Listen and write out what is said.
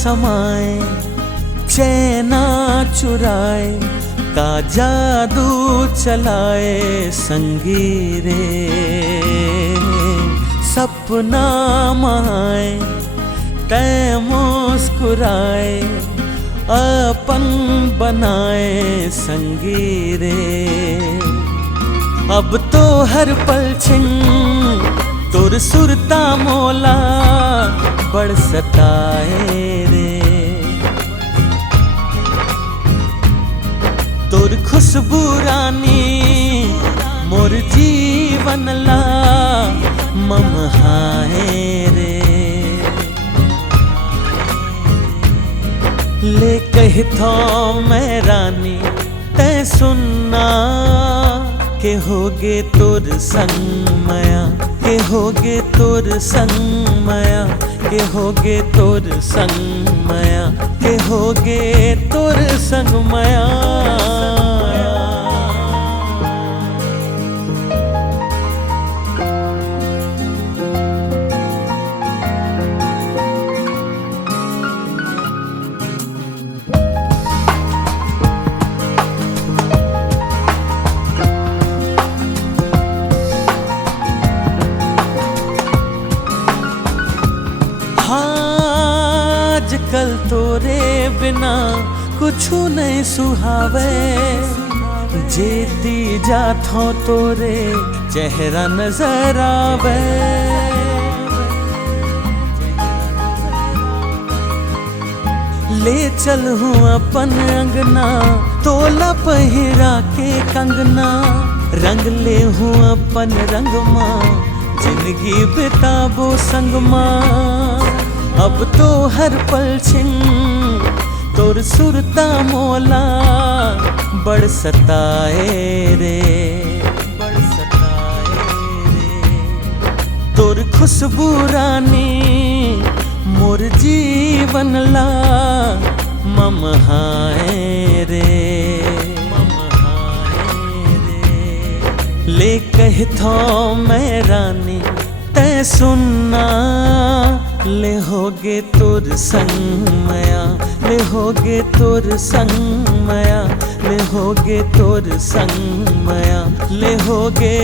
समाए, चैना चुराए, का जादू चलाए संगीरे। सपना माए तय मुस्कुराए, अपन बनाए संगीरे। अब तो हर पल छिन तुर सुरता मोला बड़ सताए रे। तुर खुशबू रानी मोर जीवन ला ममहाए रे। ले कही थो मैं रानी तै सुनना, के होगे तुर संग माया, के होगे तुर संग माया, के होगे तुर संग माया, के होगे तुर संग माया। आजकल तोरे बिना कुछु नहीं सुहावे, जेती जाथो तोरे चेहरा नजर आवे। ले चल हूँ अपन अंगना, तोला पहिरा के कंगना, रंग ले हूँ अपन रंग माँ, जिंदगी बिताबो संग माँ। अब तो हर पल छिन तोर सुरता मोला बड़ सताए रे, बड़ सताए रे। तोर खुशबू रानी मोर जीवन ला ममहाए रे, ममहाए रे। ले कही थो मैं रानी तै सुनना, ले होगे तुर संग माया, ले होगे तुर संग माया, ले होगे तुर संग माया, ले होगे